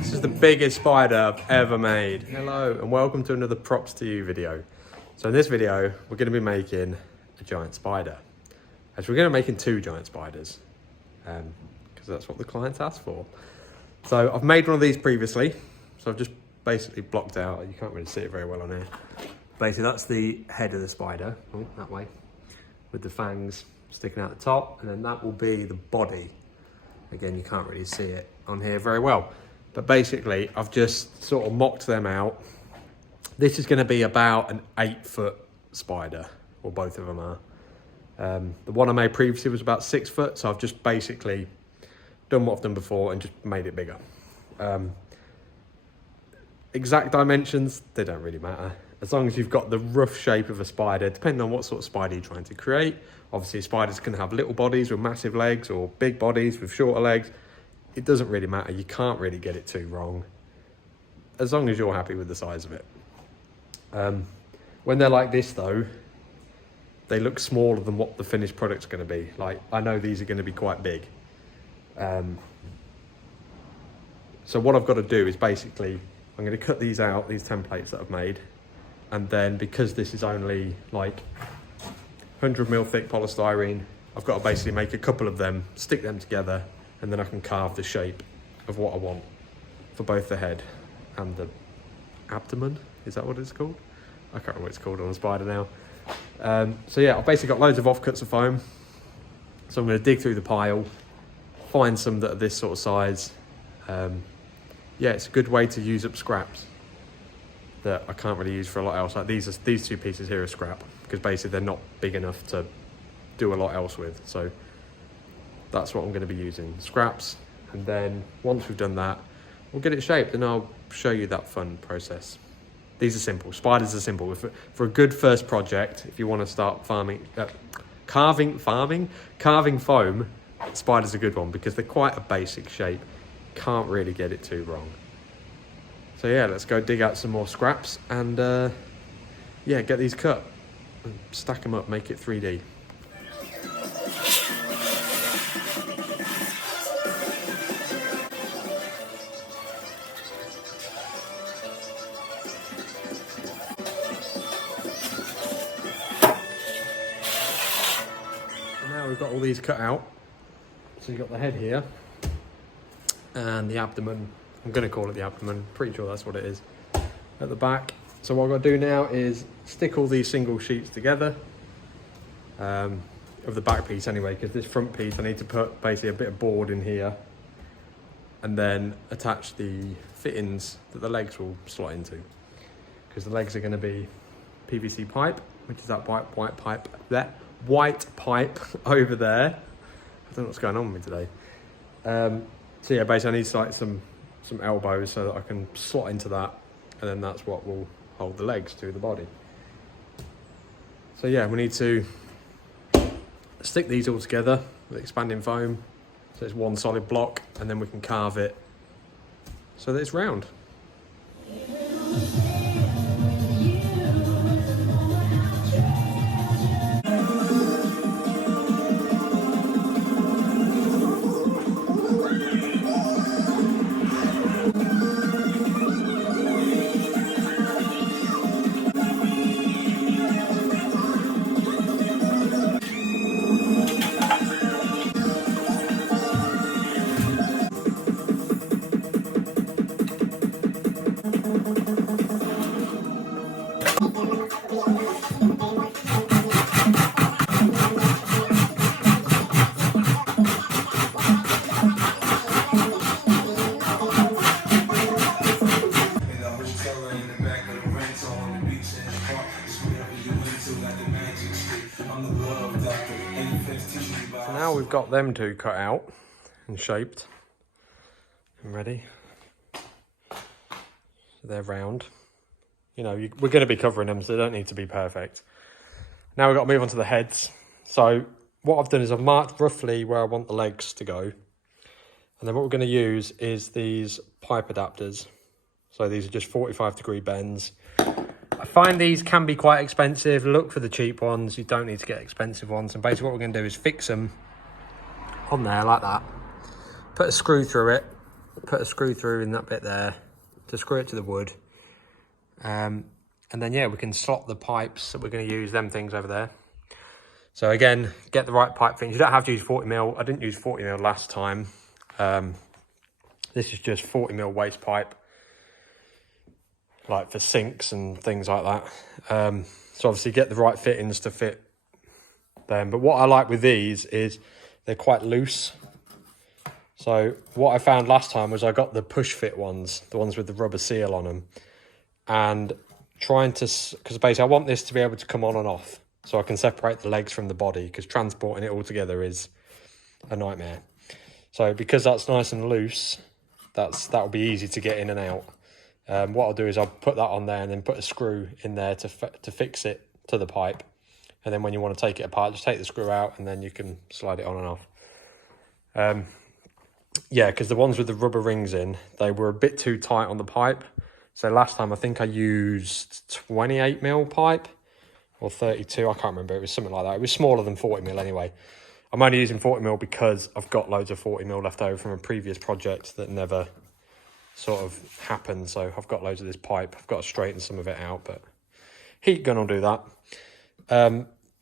This is the biggest spider I've ever made. Hello and welcome to another props to you video. So in this video, we're going to be making a giant spider. Actually, we're going to be making two giant spiders because that's what the clients asked for. So I've made one of these previously. So I've just basically blocked out, you can't really see it very well on here. Basically that's the head of the spider, oh, that way, with the fangs sticking out the top, and then that will be the body. Again, you can't really see it on here very well. But basically, I've just sort of mocked them out. This is going to be about an 8-foot spider, or both of them are. The one I made previously was about 6 foot, so I've just basically done what I've done before and just made it bigger. Exact dimensions, they don't really matter. As long as you've got the rough shape of a spider, depending on what sort of spider you're trying to create. Obviously, spiders can have little bodies with massive legs or big bodies with shorter legs. It doesn't really matter. You can't really get it too wrong, as long as you're happy with the size of it. When they're like this though, they look smaller than what the finished product's going to be. Like, I know these are going to be quite big. So what I've got to do is basically, I'm going to cut these out, these templates that I've made. And then because this is only like 100mm thick polystyrene, I've got to basically make a couple of them, stick them together, and then I can carve the shape of what I want for both the head and the abdomen. Is that what it's called? I can't remember what it's called on a spider now. So yeah, I've basically got loads of offcuts of foam. So I'm going to dig through the pile, find some that are this sort of size. Yeah, it's a good way to use up scraps that I can't really use for a lot else. Like these two pieces here are scrap because basically they're not big enough to do a lot else with. So that's what I'm going to be using, scraps. And then once we've done that, we'll get it shaped and I'll show you that fun process. These are simple, spiders are simple. For a good first project, if you want to start carving foam, spider's a good one because they're quite a basic shape. Can't really get it too wrong. So yeah, let's go dig out some more scraps and yeah, get these cut and stack them up, make it 3D. So now we've got all these cut out. So you've got the head here and the abdomen. I'm going to call it the abdomen, pretty sure that's what it is, at the back. So what I've got to do now is stick all these single sheets together, of the back piece anyway, because this front piece I need to put basically a bit of board in here and then attach the fittings that the legs will slot into, because the legs are going to be PVC pipe, which is that white pipe over there. I don't know what's going on with me today. So yeah, basically I need like some elbows so that I can slot into that, and then that's what will hold the legs to the body. So yeah, we need to stick these all together with expanding foam so it's one solid block, and then we can carve it so that it's round. So now we've got them two cut out and shaped and ready. So they're round. You know, we're going to be covering them, so they don't need to be perfect. Now we've got to move on to the heads. So what I've done is I've marked roughly where I want the legs to go. And then what we're going to use is these pipe adapters. So these are just 45-degree bends. I find these can be quite expensive. Look for the cheap ones. You don't need to get expensive ones. And basically what we're going to do is fix them on there like that. Put a screw through it, put a screw through in that bit there to screw it to the wood. And then, yeah, we can slot the pipes that we're going to use, them things over there. So again, get the right pipe fitting. You don't have to use 40mm. I didn't use 40mm last time. This is just 40mm waste pipe, like for sinks and things like that. So obviously get the right fittings to fit them. But what I like with these is they're quite loose. So what I found last time was I got the push fit ones, the ones with the rubber seal on them. And trying to, because basically I want this to be able to come on and off. So I can separate the legs from the body, because transporting it all together is a nightmare. So because that's nice and loose, that'll be easy to get in and out. What I'll do is I'll put that on there and then put a screw in there to fix it to the pipe. And then when you want to take it apart, just take the screw out and then you can slide it on and off. Yeah, because the ones with the rubber rings in, they were a bit too tight on the pipe. So last time I think I used 28mm pipe or 32, I can't remember. It was something like that. It was smaller than 40mm anyway. I'm only using 40mm because I've got loads of 40mm left over from a previous project that never sort of happened. So I've got loads of this pipe. I've got to straighten some of it out, but heat gun will do that.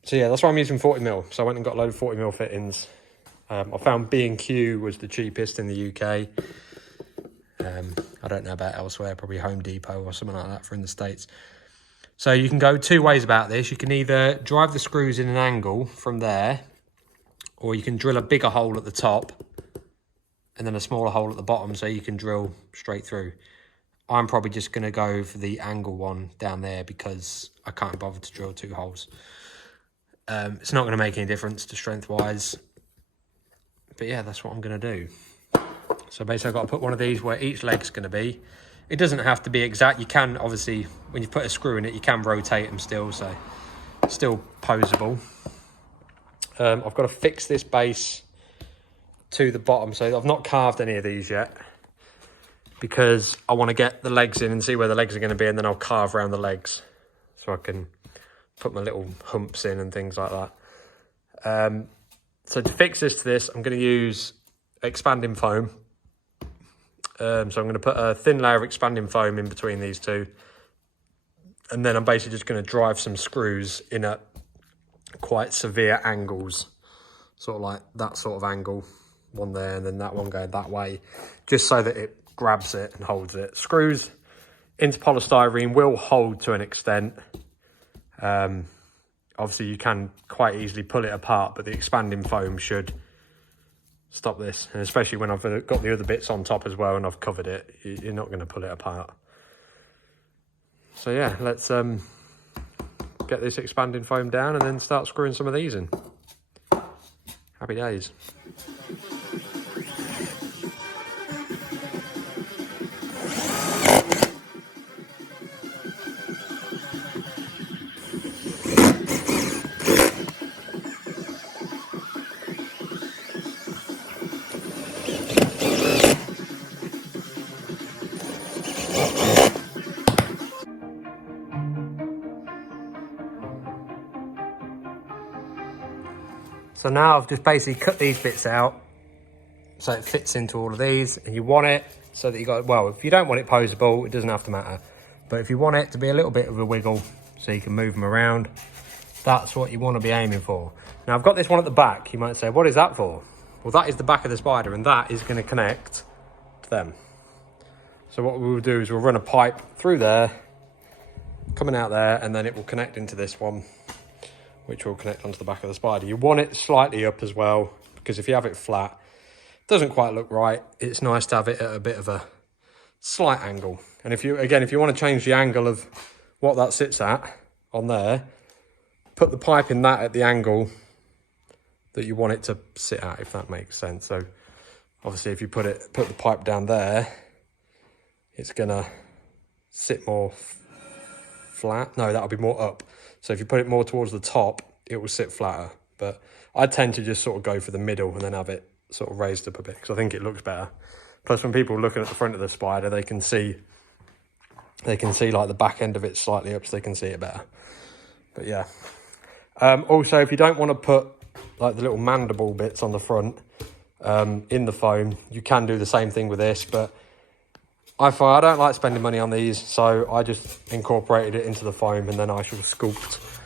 So yeah, that's why I'm using 40mm. So I went and got a load of 40mm fittings. I found B&Q was the cheapest in the UK. I don't know about elsewhere, probably Home Depot or something like that for in the States. So you can go two ways about this. You can either drive the screws in an angle from there, or you can drill a bigger hole at the top and then a smaller hole at the bottom so you can drill straight through. I'm probably just going to go for the angle one down there because I can't bother to drill two holes. It's not going to make any difference to strength-wise. But yeah, that's what I'm going to do. So basically I've got to put one of these where each leg's going to be. It doesn't have to be exact. You can, obviously, when you put a screw in it, you can rotate them still, so still posable. I've got to fix this base to the bottom. So I've not carved any of these yet because I want to get the legs in and see where the legs are going to be, and then I'll carve around the legs so I can put my little humps in and things like that. So to fix this to this, I'm going to use expanding foam. So I'm going to put a thin layer of expanding foam in between these two. And then I'm basically just going to drive some screws in at quite severe angles. Sort of like that sort of angle. One there and then that one going that way. Just so that it grabs it and holds it. Screws into polystyrene will hold to an extent. Obviously you can quite easily pull it apart, but the expanding foam should stop this, and especially when I've got the other bits on top as well and I've covered it, you're not going to pull it apart. So yeah, let's get this expanding foam down and then start screwing some of these in. Happy days. So now I've just basically cut these bits out so it fits into all of these, and you want it so that you got, well, if you don't want it posable, it doesn't have to matter. But if you want it to be a little bit of a wiggle so you can move them around, that's what you want to be aiming for. Now I've got this one at the back. You might say, what is that for? Well, that is the back of the spider, and that is going to connect to them. So what we will do is we'll run a pipe through there, coming out there, and then it will connect into this one, which will connect onto the back of the spider. You want it slightly up as well, because if you have it flat, it doesn't quite look right. It's nice to have it at a bit of a slight angle. And if you want to change the angle of what that sits at on there, put the pipe in that at the angle that you want it to sit at, if that makes sense. So obviously if you put the pipe down there, it's gonna sit more flat. No, that'll be more up. So if you put it more towards the top, it will sit flatter. But I tend to just sort of go for the middle and then have it sort of raised up a bit, because I think it looks better. Plus, when people are looking at the front of the spider, they can see like the back end of it slightly up, so they can see it better. But yeah. Also, if you don't want to put like the little mandible bits on the front, in the foam. You can do the same thing with this, but I don't like spending money on these, so I just incorporated it into the foam, and then I shall sculpt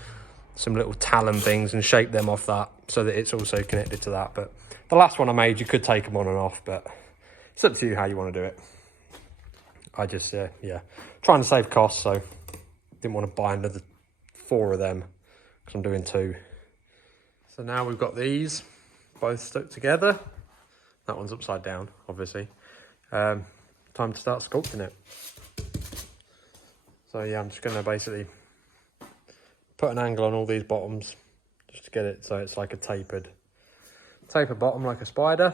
some little talon things and shape them off that so that it's also connected to that. But the last one I made, you could take them on and off, but it's up to you how you want to do it. I just, yeah, trying to save costs, so didn't want to buy another 4 of them because I'm doing 2. So now we've got these both stuck together. That one's upside down, obviously. Time to start sculpting it. So yeah, I'm just going to basically put an angle on all these bottoms just to get it so it's like a tapered bottom like a spider,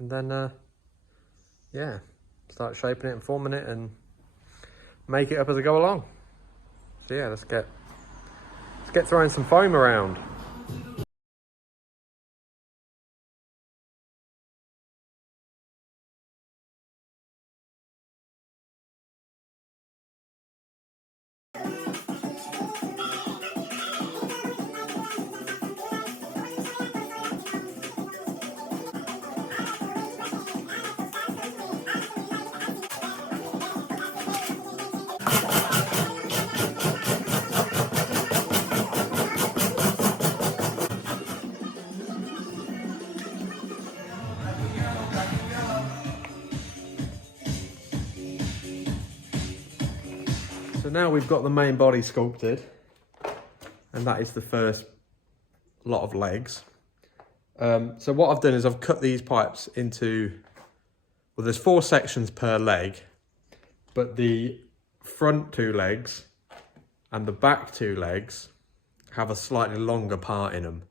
and then yeah, start shaping it and forming it and make it up as I go along. So yeah, let's get throwing some foam around. So now we've got the main body sculpted, and that is the first lot of legs. So what I've done is I've cut these pipes into, well, there's 4 sections per leg, but the front 2 legs and the back 2 legs have a slightly longer part in them.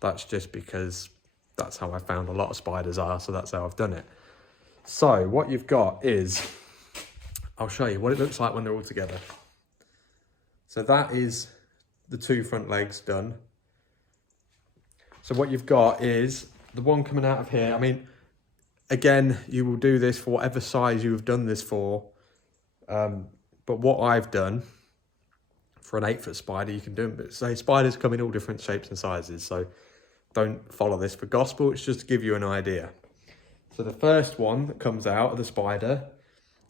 That's just because that's how I found a lot of spiders are, so that's how I've done it. So what you've got is, I'll show you what it looks like when they're all together. So that is the 2 front legs done. So what you've got is the one coming out of here. I mean, again, you will do this for whatever size you have done this for. But what I've done for an 8-foot spider, you can do them. But say spiders come in all different shapes and sizes. So don't follow this for gospel. It's just to give you an idea. So the first one that comes out of the spider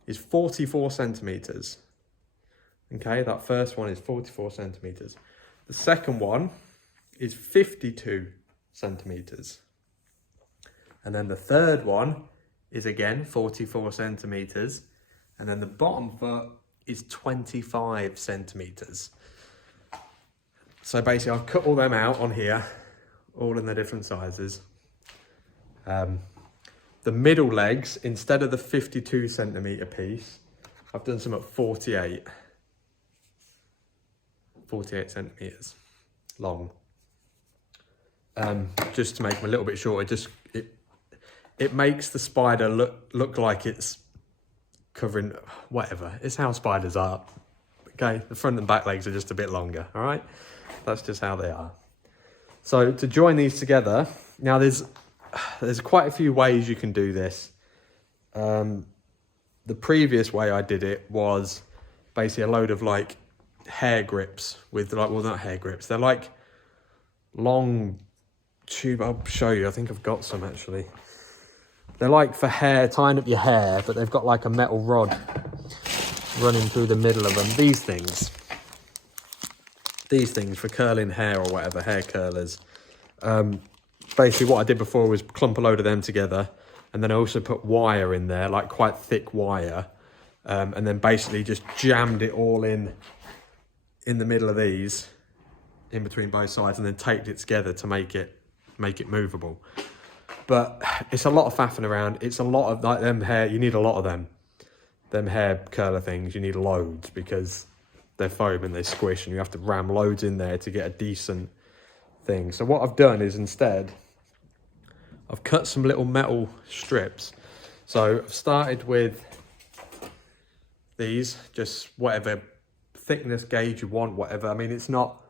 is 44 centimeters. Okay, that first one is 44 centimeters. The second one is 52 centimeters. And then the third one is again 44 centimeters. And then the bottom foot is 25 centimeters. So basically I've cut all them out on here, all in the different sizes. The middle legs, instead of the 52 centimeter piece, I've done some at 48 centimeters long. Just to make them a little bit shorter. It makes the spider look like it's covering whatever. It's how spiders are. Okay, the front and back legs are just a bit longer. All right, that's just how they are. So to join these together, now there's quite a few ways you can do this. The previous way I did it was basically a load of like hair grips with like, well, not hair grips, they're like long tube. I'll show you, I think I've got some actually. They're like for hair, tying up your hair, but they've got like a metal rod running through the middle of them. These things for curling hair or whatever, hair curlers. Basically what I did before was clump a load of them together, and then I also put wire in there, like quite thick wire, and then basically just jammed it all in the middle of these, in between both sides, and then taped it together to make it movable. But it's a lot of faffing around. It's a lot of like them hair, you need a lot of them hair curler things, you need loads because they're foam and they squish, and you have to ram loads in there to get a decent thing. So what I've done is instead, I've cut some little metal strips. So I've started with these, just whatever thickness gauge you want, whatever. I mean, it's not,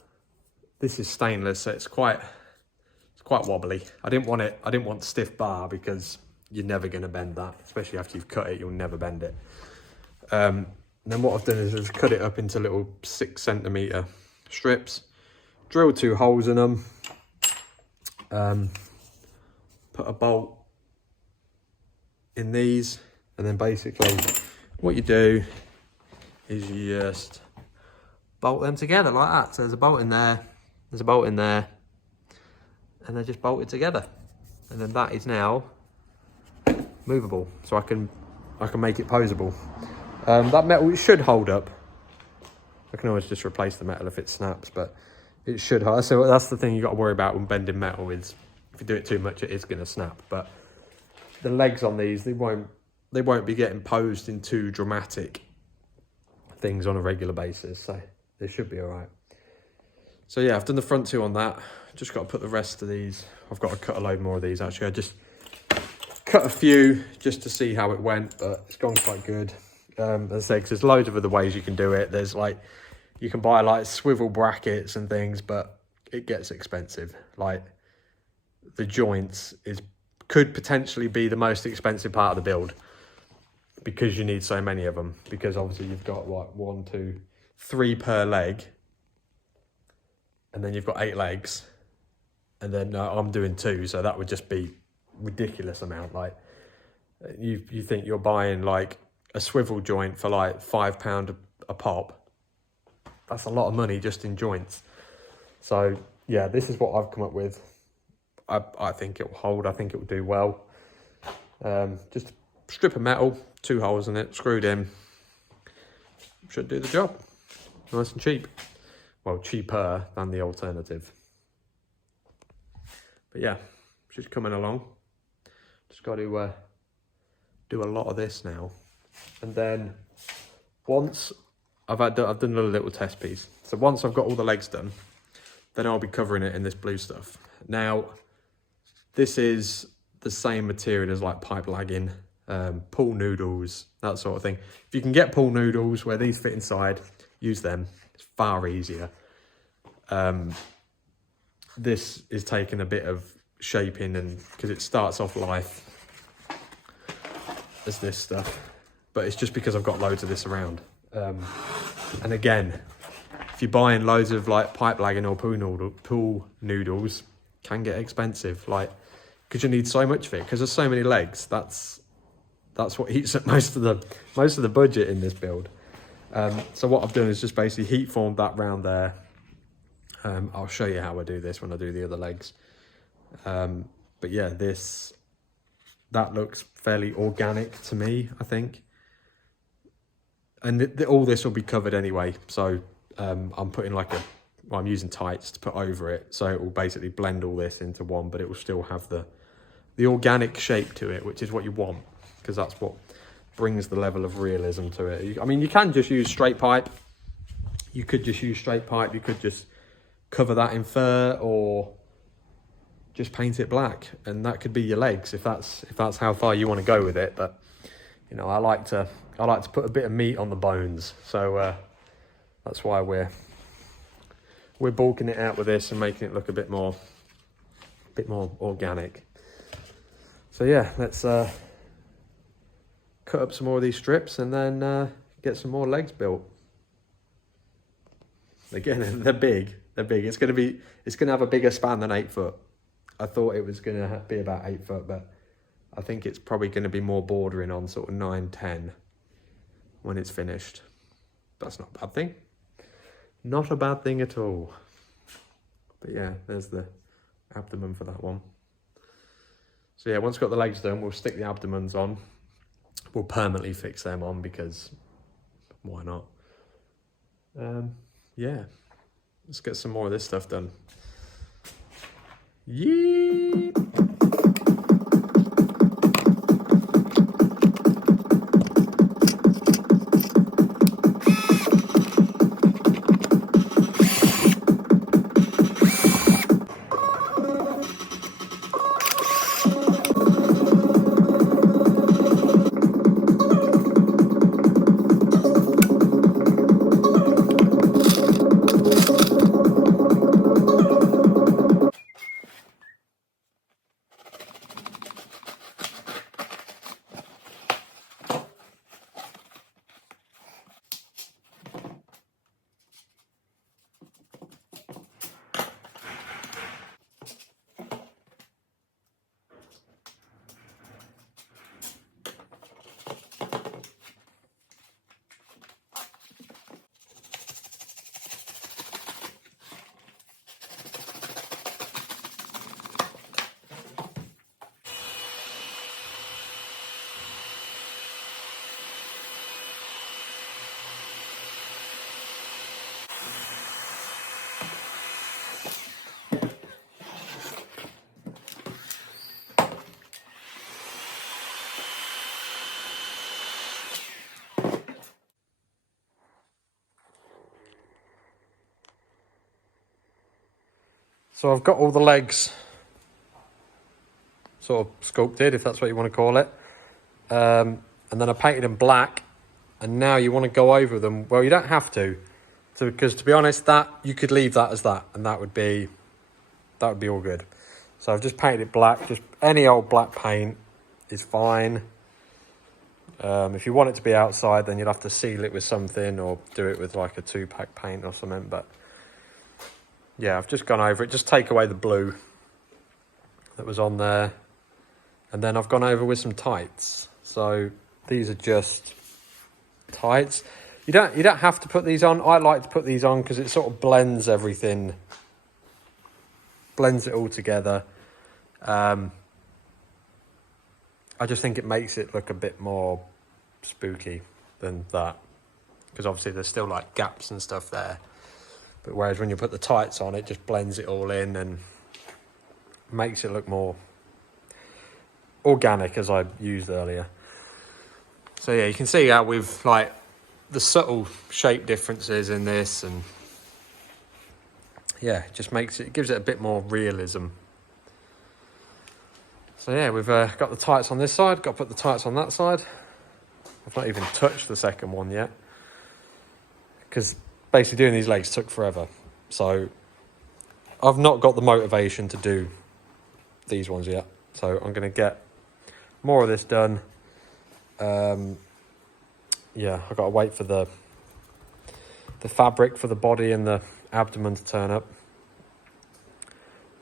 this is stainless, so it's quite wobbly. I didn't want stiff bar because you're never going to bend that, especially after you've cut it, you'll never bend it. And then what I've done is I've cut it up into little 6 centimeter strips, drilled 2 holes in them, put a bolt in these, and then basically what you do is you just bolt them together like that. So there's a bolt in there, there's a bolt in there, and they're just bolted together. And then that is now movable, so I can make it posable. That metal, it should hold up. I can always just replace the metal if it snaps, but it should hold. So that's the thing you got to worry about when bending metal, is if you do it too much, it is going to snap. But the legs on these, they won't be getting posed in too dramatic things on a regular basis, so they should be all right. So yeah, I've done the front two on that. Just got to put the rest of these. I've got to cut a load more of these actually. I just cut a few just to see how it went, but it's gone quite good. As I say, because there's loads of other ways you can do it. There's like, you can buy like swivel brackets and things, but it gets expensive. Like the joints could potentially be the most expensive part of the build, because you need so many of them, because obviously you've got like 1, 2, 3 per leg, and then you've got 8 legs, and then I'm doing 2, so that would just be ridiculous amount. Like you think you're buying like a swivel joint for like £5 a pop. That's a lot of money just in joints. So yeah, this is what I've come up with. I think it will hold. I think it will do well. Just a strip of metal, 2 holes in it, screwed in, should do the job. Nice and cheap. Well, cheaper than the alternative. But yeah, just coming along. Just got to do a lot of this now. And then once I've done a little test piece. So once I've got all the legs done, then I'll be covering it in this blue stuff. Now, this is the same material as like pipe lagging, pool noodles, that sort of thing. If you can get pool noodles where these fit inside, use them. It's far easier. This is taking a bit of shaping, and because it starts off life as this stuff, but it's just because I've got loads of this around. And again, if you're buying loads of like pipe lagging or pool noodles, can get expensive, like, because you need so much of it, because there's so many legs. That's what eats up most of the budget in this build. So what I've done is just basically heat formed that round there. I'll show you how I do this when I do the other legs. But yeah, that looks fairly organic to me, I think. And all this will be covered anyway. So I'm putting I'm using tights to put over it. So it will basically blend all this into one, but it will still have the organic shape to it, which is what you want, because that's what brings the level of realism to it. I mean, you can just use straight pipe. You could just use straight pipe. You could just cover that in fur, or just paint it black, and that could be your legs if that's how far you want to go with it. But you know, I like to put a bit of meat on the bones, so that's why we're bulking it out with this and making it look a bit more organic. So yeah, let's cut up some more of these strips and then get some more legs built. Again, they're big. It's gonna have a bigger span than 8 foot. I thought it was gonna be about 8 foot, but I think it's probably gonna be more bordering on sort of 9, 10 when it's finished. That's not a bad thing. Not a bad thing at all. But yeah, there's the abdomen for that one. So yeah, once we've got the legs done, we'll stick the abdomens on. We'll permanently fix them on, because why not? Yeah, let's get some more of this stuff done. Yeah. So I've got all the legs sort of sculpted, if that's what you want to call it. And then I painted them black, and now you want to go over them. Well, you don't have to, because to be honest, that you could leave that as that, and that would be all good. So I've just painted it black. Just any old black paint is fine. If you want it to be outside, then you'll have to seal it with something or do it with like a 2-pack paint or something. But yeah, I've just gone over it. Just take away the blue that was on there. And then I've gone over with some tights. So these are just tights. You don't have to put these on. I like to put these on because it sort of blends everything. Blends it all together. I just think it makes it look a bit more spooky than that, because obviously there's still like gaps and stuff there. But whereas when you put the tights on, it just blends it all in and makes it look more organic, as I used earlier. So yeah, you can see how we've like the subtle shape differences in this, and yeah, it just gives it a bit more realism. So yeah, we've got the tights on this side, got to put the tights on that side. I've not even touched the second one yet, because basically doing these legs took forever. So I've not got the motivation to do these ones yet. So I'm going to get more of this done. Yeah, I've got to wait for the fabric for the body and the abdomen to turn up.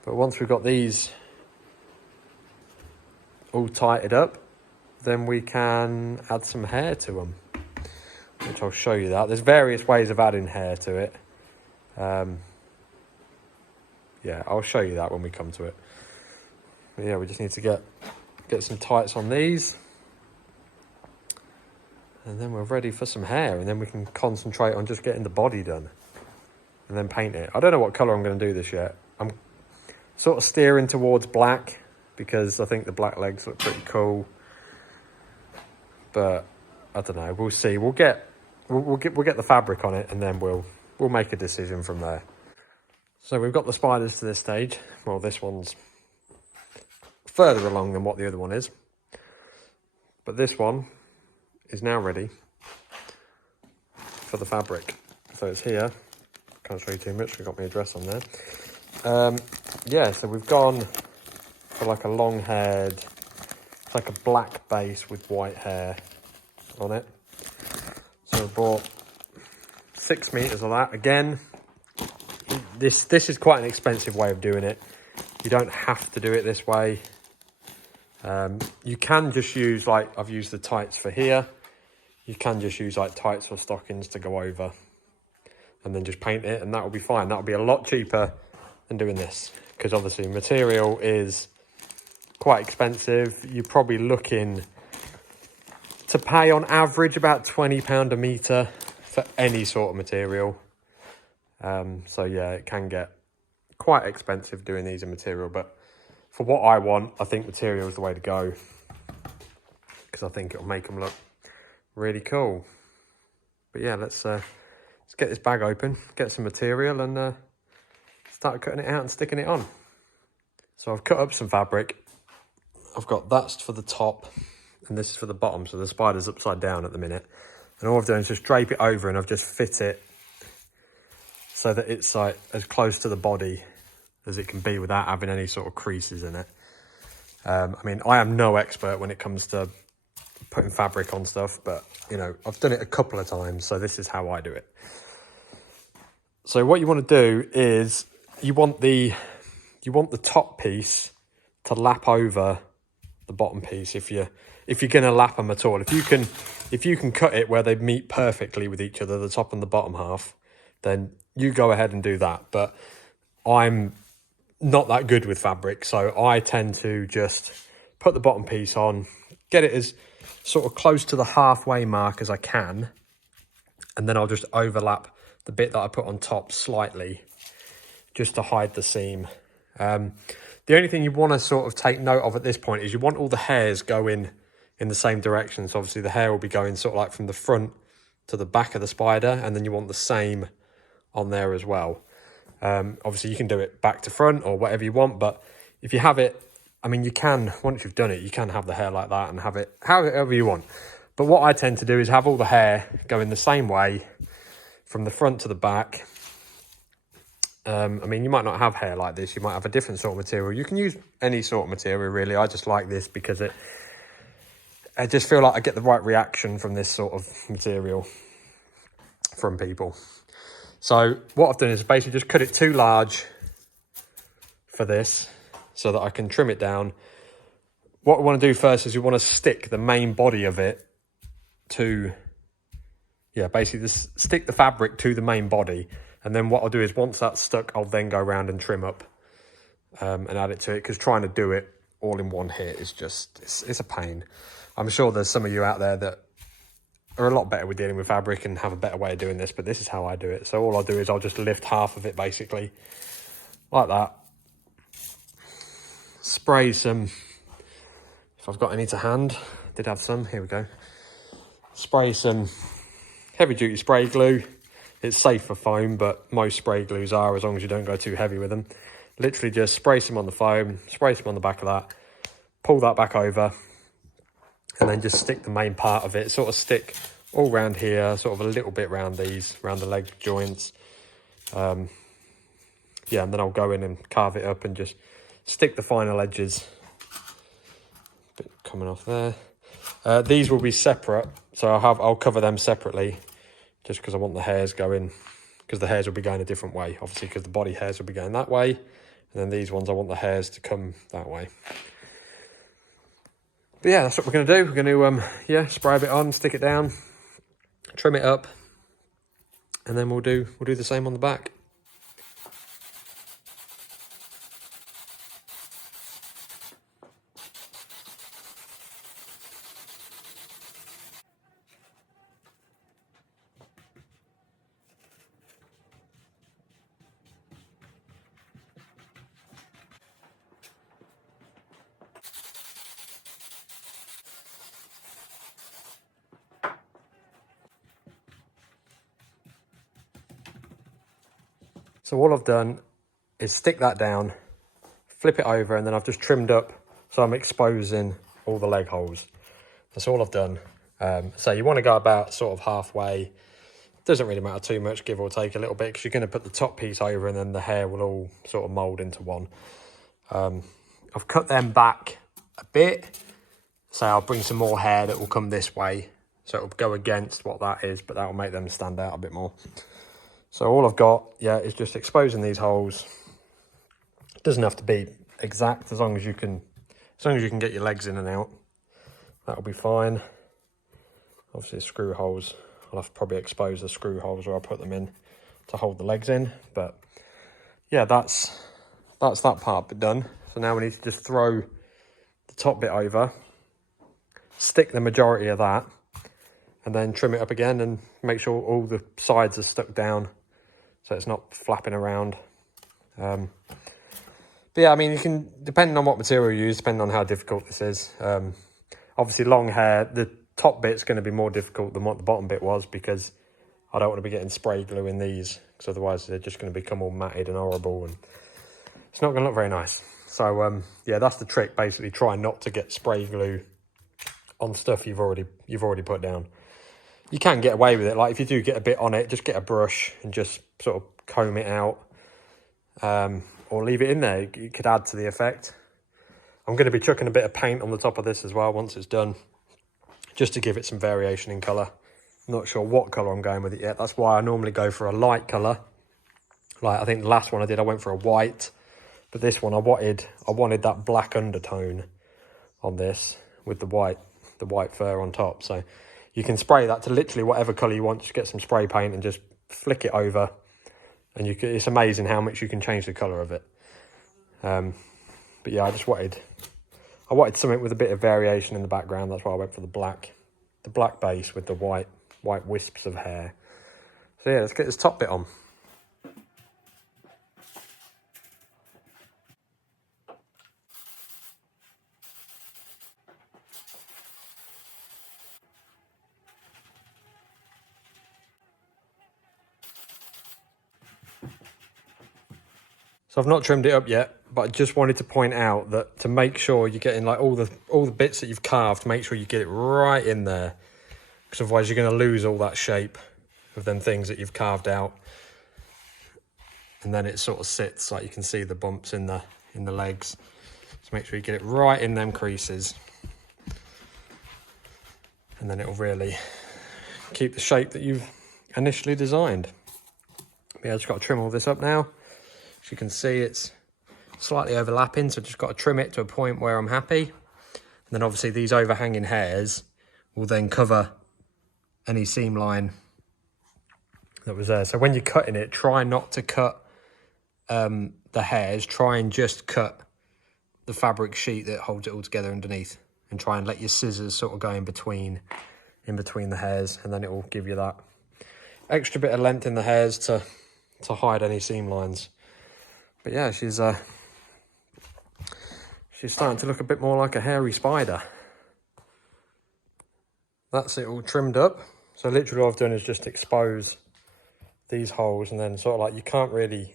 But once we've got these all tightened up, then we can add some hair to them, which I'll show you that. There's various ways of adding hair to it. Yeah, I'll show you that when we come to it. But yeah, we just need to get some tights on these. And then we're ready for some hair, and then we can concentrate on just getting the body done and then paint it. I don't know what colour I'm going to do this yet. I'm sort of steering towards black because I think the black legs look pretty cool. But I don't know. We'll see. We'll get the fabric on it, and then we'll make a decision from there. So we've got the spiders to this stage. Well, this one's further along than what the other one is, but this one is now ready for the fabric. So it's here. Can't show you too much. We've got my address on there. Yeah, so we've gone for like a long haired, it's like a black base with white hair on it. So we bought 6 meters of that. Again, this is quite an expensive way of doing it. You don't have to do it this way. You can just use, like, I've used the tights for here. You can just use like tights or stockings to go over and then just paint it, and that will be fine. That will be a lot cheaper than doing this, because obviously material is quite expensive. You're probably looking to pay on average about £20 a metre for any sort of material. So yeah, it can get quite expensive doing these in material, but for what I want, I think material is the way to go, because I think it'll make them look really cool. But yeah, let's get this bag open, get some material, and start cutting it out and sticking it on. So I've cut up some fabric. I've got that's for the top, and this is for the bottom. So the spider's upside down at the minute, and all I've done is just drape it over, and I've just fit it so that it's like as close to the body as it can be without having any sort of creases in it. I mean, I am no expert when it comes to putting fabric on stuff, but you know, I've done it a couple of times, so this is how I do it. So what you want to do is you want the top piece to lap over the bottom piece if you're going to lap them at all. If you can cut it where they meet perfectly with each other, the top and the bottom half, then you go ahead and do that. But I'm not that good with fabric, so I tend to just put the bottom piece on, get it as sort of close to the halfway mark as I can, and then I'll just overlap the bit that I put on top slightly just to hide the seam. The only thing you want to sort of take note of at this point is you want all the hairs going in the same direction. So obviously the hair will be going sort of like from the front to the back of the spider, and then you want the same on there as well. Obviously you can do it back to front or whatever you want, but if you have it, I mean, you can, once you've done it, you can have the hair like that and have it however you want. But what I tend to do is have all the hair going the same way from the front to the back. I mean, you might not have hair like this. You might have a different sort of material. You can use any sort of material, really. I just like this because I just feel like I get the right reaction from this sort of material from people. So what I've done is basically just cut it too large for this so that I can trim it down. What we want to do first is we want to stick the main body of it to, basically just stick the fabric to the main body. And then what I'll do is once that's stuck, I'll then go around and trim up and add it to it, because trying to do it all in one hit is just, it's a pain. I'm sure there's some of you out there that are a lot better with dealing with fabric and have a better way of doing this, but this is how I do it. So all I'll do is I'll just lift half of it basically like that. Spray some, if I've got any to hand, did have some, here we go. Spray some heavy duty spray glue. It's safe for foam, but most spray glues are, as long as you don't go too heavy with them. Literally just spray some on the foam, spray some on the back of that, pull that back over, and then just stick the main part of it, sort of stick all around here, sort of a little bit around these, around the leg joints. And then I'll go in and carve it up and just stick the final edges. Bit coming off there. These will be separate, so I'll cover them separately, just because I want the hairs going, because the hairs will be going a different way, obviously, because the body hairs will be going that way, and then these ones I want the hairs to come that way. But yeah, that's what we're going to do. We're going to spray a bit on, stick it down, trim it up, and then we'll do the same on the back. So all I've done is stick that down, flip it over, and then I've just trimmed up so I'm exposing all the leg holes. That's all I've done. So you want to go about sort of halfway. Doesn't really matter too much, give or take a little bit, because you're going to put the top piece over and then the hair will all sort of mould into one. I've cut them back a bit, so I'll bring some more hair that will come this way, so it'll go against what that is, but that will make them stand out a bit more. So all I've got, is just exposing these holes. It doesn't have to be exact, as long as you can get your legs in and out, that'll be fine. Obviously screw holes, I'll have to probably expose the screw holes where I put them in to hold the legs in, but yeah, that's that part done. So now we need to just throw the top bit over, stick the majority of that, and then trim it up again and make sure all the sides are stuck down so it's not flapping around. But yeah, I mean, you can, depending on what material you use, depending on how difficult this is. Obviously long hair, the top bit's going to be more difficult than what the bottom bit was, because I don't want to be getting spray glue in these, because otherwise they're just going to become all matted and horrible, and it's not going to look very nice. So yeah, that's the trick, basically. Try not to get spray glue on stuff you've already put down. You can get away with it, like if you do get a bit on it, just get a brush and just sort of comb it out, or leave it in there. It could add to the effect. I'm going to be chucking a bit of paint on the top of this as well once it's done, just to give it some variation in colour. I'm not sure what colour I'm going with it yet. That's why I normally go for a light colour. Like I think the last one I did, I went for a white, but this one I wanted that black undertone on this with the white fur on top. So you can spray that to literally whatever colour you want. Just get some spray paint and just flick it over, and it's amazing how much you can change the colour of it. But yeah, I wanted something with a bit of variation in the background. That's why I went for the black base with the white wisps of hair. So yeah, let's get this top bit on. So I've not trimmed it up yet, but I just wanted to point out that to make sure you're getting like all the bits that you've carved, make sure you get it right in there, because otherwise you're going to lose all that shape of them things that you've carved out. And then it sort of sits, like you can see the bumps in the legs. So make sure you get it right in them creases. And then it'll really keep the shape that you've initially designed. But yeah, I've just got to trim all this up now. As you can see, it's slightly overlapping, so just got to trim it to a point where I'm happy. And then obviously these overhanging hairs will then cover any seam line that was there. So when you're cutting it, try not to cut the hairs, try and just cut the fabric sheet that holds it all together underneath, and try and let your scissors sort of go in between the hairs, and then it will give you that extra bit of length in the hairs to hide any seam lines. But yeah, she's starting to look a bit more like a hairy spider. That's it all trimmed up. So literally all I've done is just expose these holes, and then sort of like, you can't really,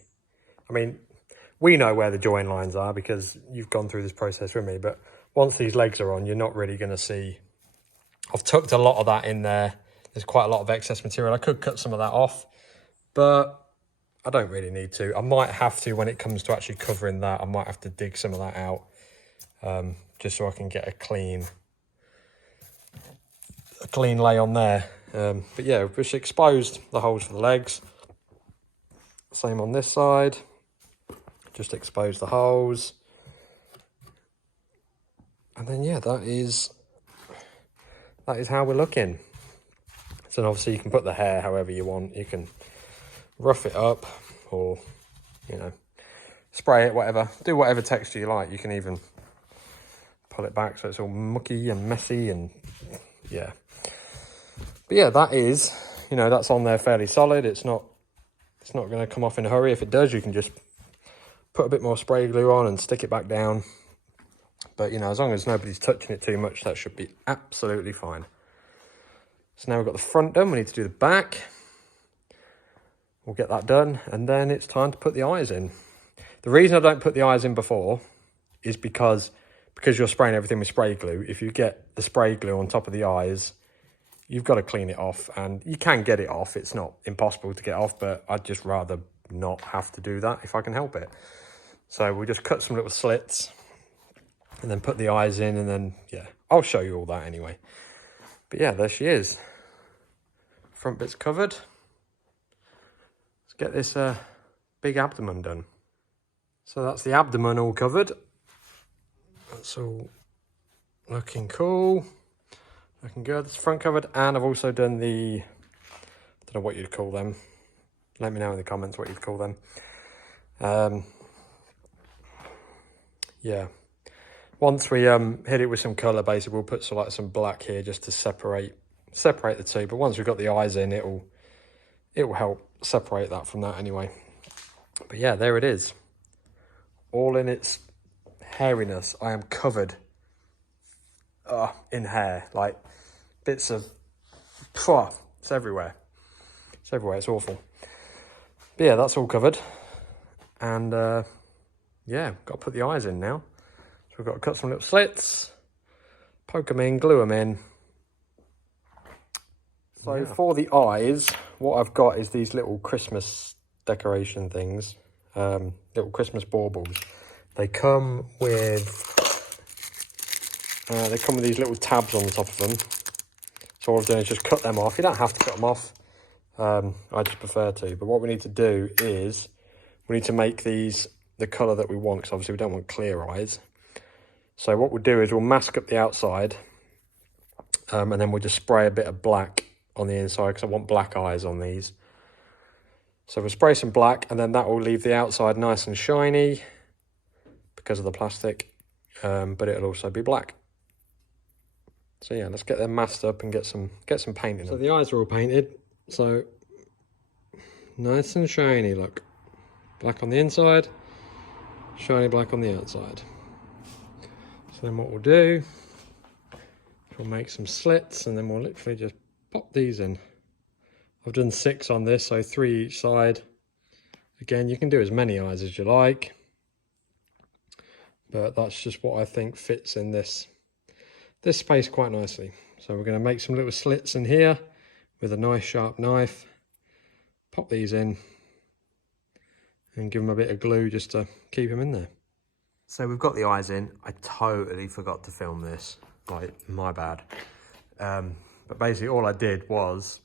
I mean, we know where the join lines are because you've gone through this process with me, but once these legs are on, you're not really going to see. I've tucked a lot of that in there. There's quite a lot of excess material. I could cut some of that off, but I don't really need to. I might have to when it comes to actually covering that. I might have to dig some of that out just so I can get a clean lay on there. But yeah, we've just exposed the holes for the legs. Same on this side. Just expose the holes. And then yeah, that is how we're looking. So obviously you can put the hair however you want. You can rough it up, or, you know, spray it, whatever. Do whatever texture you like. You can even pull it back so it's all mucky and messy, and yeah. But yeah, that is, you know, that's on there fairly solid. It's not going to come off in a hurry. If it does, you can just put a bit more spray glue on and stick it back down. But, you know, as long as nobody's touching it too much, that should be absolutely fine. So now we've got the front done. We need to do the back. We'll get that done, and then it's time to put the eyes in. The reason I don't put the eyes in before is because you're spraying everything with spray glue. If you get the spray glue on top of the eyes, you've got to clean it off, and you can get it off. It's not impossible to get off, but I'd just rather not have to do that if I can help it. So we'll just cut some little slits and then put the eyes in, and then, yeah, I'll show you all that anyway. But yeah, there she is. Front bit's covered. Let's get this big abdomen done. So that's the abdomen all covered. That's all looking cool. Looking good. It's front covered, and I've also done the, I don't know what you'd call them. Let me know in the comments what you'd call them. Yeah. Once we hit it with some colour, basically, we'll put some black here just to separate the two. But once we've got the eyes in, it will help separate that from that anyway. But yeah, there it is. All in its hairiness. I am covered in hair. Like, bits of, it's everywhere. It's everywhere, it's awful. But yeah, that's all covered. And yeah, got to put the eyes in now. So we've got to cut some little slits, poke them in, glue them in. So yeah, for the eyes, what I've got is these little Christmas decoration things, little Christmas baubles. They come with these little tabs on the top of them. So all I've done is just cut them off. You don't have to cut them off. I just prefer to. But what we need to do is we need to make these the colour that we want, because obviously we don't want clear eyes. So what we'll do is we'll mask up the outside, and then we'll just spray a bit of black on the inside, because I want black eyes on these. So we'll spray some black, and then that will leave the outside nice and shiny because of the plastic, but it'll also be black. So yeah, let's get them masked up and get some painting. So the eyes are all painted, so nice and shiny, look. Black on the inside, shiny black on the outside. So then what we'll do, we'll make some slits, and then we'll literally just pop these in. I've done 6 on this, so 3 each side. Again, you can do as many eyes as you like, but that's just what I think fits in this space quite nicely. So we're going to make some little slits in here with a nice sharp knife, pop these in and give them a bit of glue just to keep them in there. So we've got the eyes in. I totally forgot to film this, like, my bad. But basically all I did was,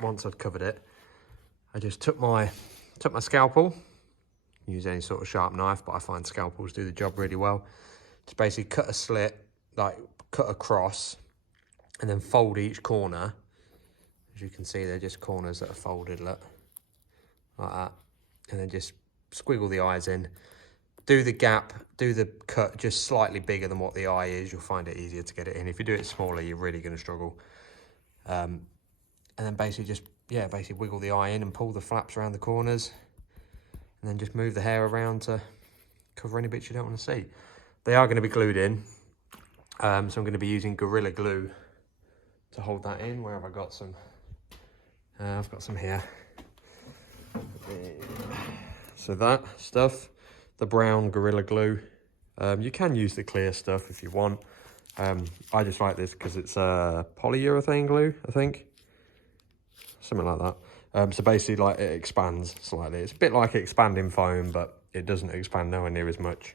once I'd covered it, I just took my scalpel, use any sort of sharp knife, but I find scalpels do the job really well. Just basically cut a slit, like cut across, and then fold each corner. As you can see, they're just corners that are folded, look, like that. And then just squiggle the eyes in. Do the gap, do the cut just slightly bigger than what the eye is. You'll find it easier to get it in. If you do it smaller, you're really going to struggle. And then basically just, yeah, basically wiggle the eye in and pull the flaps around the corners. And then just move the hair around to cover any bits you don't want to see. They are going to be glued in. So I'm going to be using Gorilla Glue to hold that in. Where have I got some? I've got some here. So that stuff, the brown Gorilla Glue. You can use the clear stuff if you want. I just like this because it's polyurethane glue, I think. Something like that. So basically, like, it expands slightly. It's a bit like expanding foam, but it doesn't expand nowhere near as much.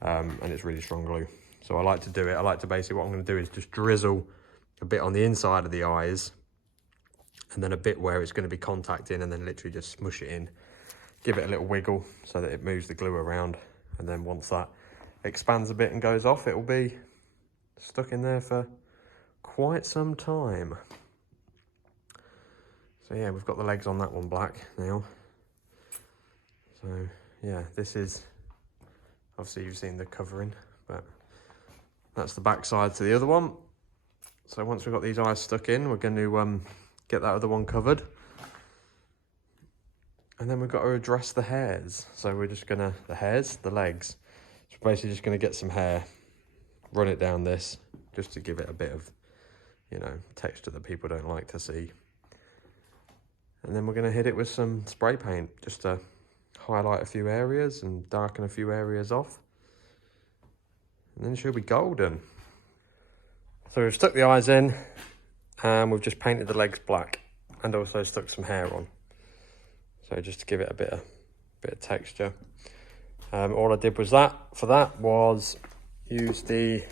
And it's really strong glue. So I like to do it. I like to basically, what I'm going to do is just drizzle a bit on the inside of the eyes, and then a bit where it's going to be contacting, and then literally just smush it in. Give it a little wiggle so that it moves the glue around. And then once that expands a bit and goes off, it will be stuck in there for quite some time. So yeah, we've got the legs on that one black now. So yeah, this is, obviously you've seen the covering, but that's the back side to the other one. So once we've got these eyes stuck in, we're going to get that other one covered. And then we've got to address the hairs. So we're just going to, the legs. So we're basically just going to get some hair, run it down this, just to give it a bit of, you know, texture that people don't like to see. And then we're going to hit it with some spray paint, just to highlight a few areas and darken a few areas off. And then she'll be golden. So we've stuck the eyes in, and we've just painted the legs black, and also stuck some hair on. So just to give it a bit of texture. All I did was was use the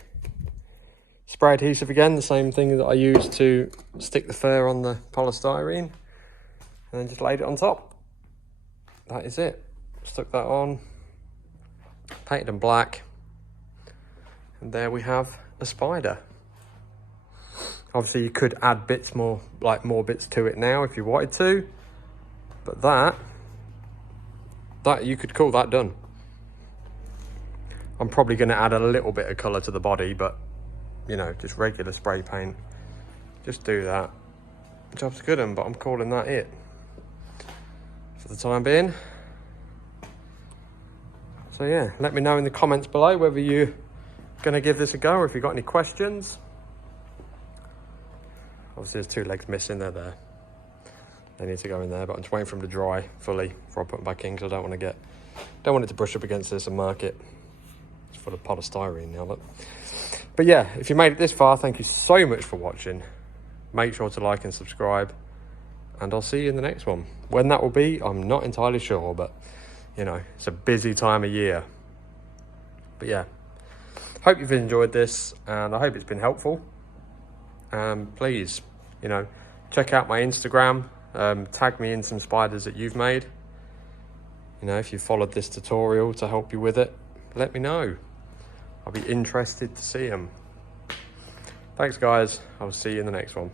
spray adhesive again, the same thing that I used to stick the fur on the polystyrene, and then just laid it on top. That is it. Stuck that on, painted them black, and there we have a spider. Obviously you could add bits more bits to it now if you wanted to, but that you could call that done. I'm probably going to add a little bit of colour to the body, but you know, just regular spray paint. Just do that. Job's good 'un, but I'm calling that it for the time being. So yeah, let me know in the comments below whether you're going to give this a go or if you've got any questions. Obviously there's two legs missing, they're there. They need to go in there, but I'm just waiting for them to dry fully before I put them back in, because I don't want it to brush up against this and mark it. It's full of polystyrene now, look. But yeah, if you made it this far, thank you so much for watching. Make sure to like and subscribe, and I'll see you in the next one. When that will be, I'm not entirely sure, but you know, it's a busy time of year. But yeah, hope you've enjoyed this, and I hope it's been helpful. Please, you know, check out my Instagram, tag me in some spiders that you've made. You know, if you followed this tutorial to help you with it, let me know. I'll be interested to see them. Thanks guys, I'll see you in the next one.